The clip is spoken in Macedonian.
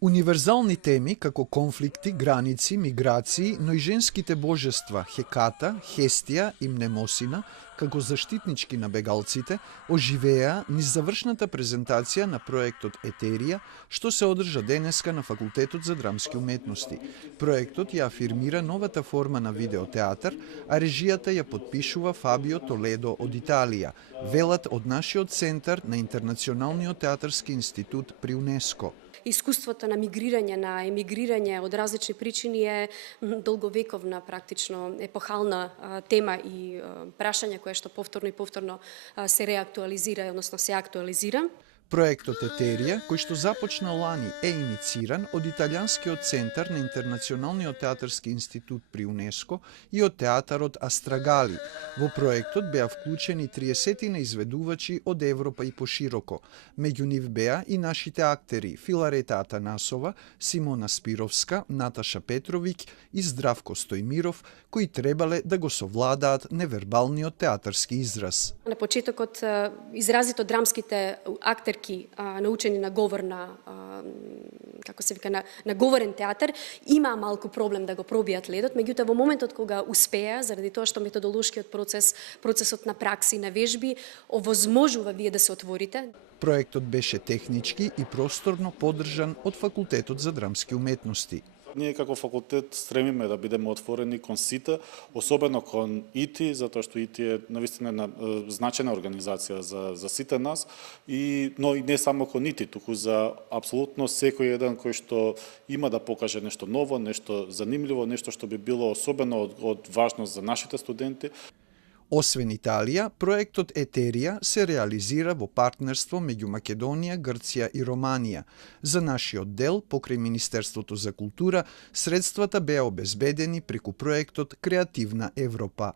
Универзални теми како конфликти, граници, миграции, но и женските божества Хеката, Хестија и Мнемосина, како заштитнички на бегалците, оживеа низ завршната презентација на проектот Етерија, што се одржа денеска на Факултетот за драмски уметности. Проектот ја афирмира новата форма на видеотеатар, а режијата ја подпишува Фабио Толедо од Италија, велат од нашиот центар на Интернационалниот театарски институт при УНЕСКО. Искуството на мигрирање, на емигрирање од различни причини е долговековна, практично епохална тема и прашање кое што повторно и повторно се реактуализира, односно се актуализира. Проектот Етерија, кој што започна лани, е инициран од Италијанскиот центар на Интернационалниот театарски институт при УНЕСКО и од театарот Астрагали. Во проектот беа вклучени 30 изведувачи од Европа и пошироко. Меѓу нив беа и нашите актери Филарета Атанасова, Симона Спировска, Наташа Петровиќ и Здравко Стојмиров, кои требале да го совладаат невербалниот театарски израз. На почетокот изразито драмските актерки научени на говор како се вика на говорен театар, има малку проблем да го пробијат ледот, меѓутоа во моментот кога успеа, заради тоа што методолошкиот процесот на пракси, на вежби, овозможува вие да се отворите. Проектот беше технички и просторно поддржан од Факултетот за драмски уметности. Ние како факултет стремиме да бидеме отворени кон сите, особено кон ИТИ, затоа што ИТИ е навистина една значајна организација за сите нас, но и не само кон ИТИ, туку за апсолутно секој еден кој што има да покаже нешто ново, нешто занимливо, нешто што би било особено од важност за нашите студенти. Освен Италија, проектот Етерија се реализира во партнерство меѓу Македонија, Грција и Романија. За нашиот дел, покрај Министерството за култура, средствата беа обезбедени преку проектот Креативна Европа.